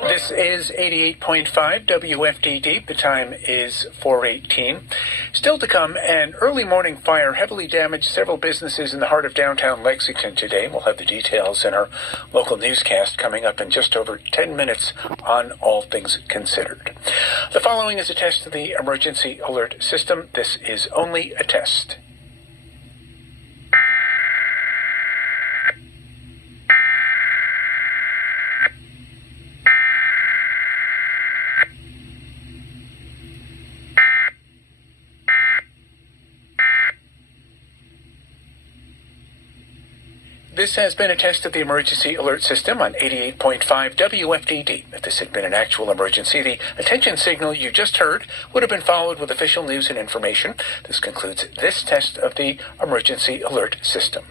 This is 88.5 Wfdd. The time is 4:18. Still to come, an early morning fire heavily damaged several businesses in the heart of downtown Lexington today. We'll have the details in our local newscast coming up in just over 10 minutes on All Things Considered. The following is a test of the emergency alert system. This is only a test. This has been a test of the emergency alert system on 88.5 Wfdd. If this had been an actual emergency, the attention signal you just heard would have been followed with official news and information. This concludes this test of the emergency alert system.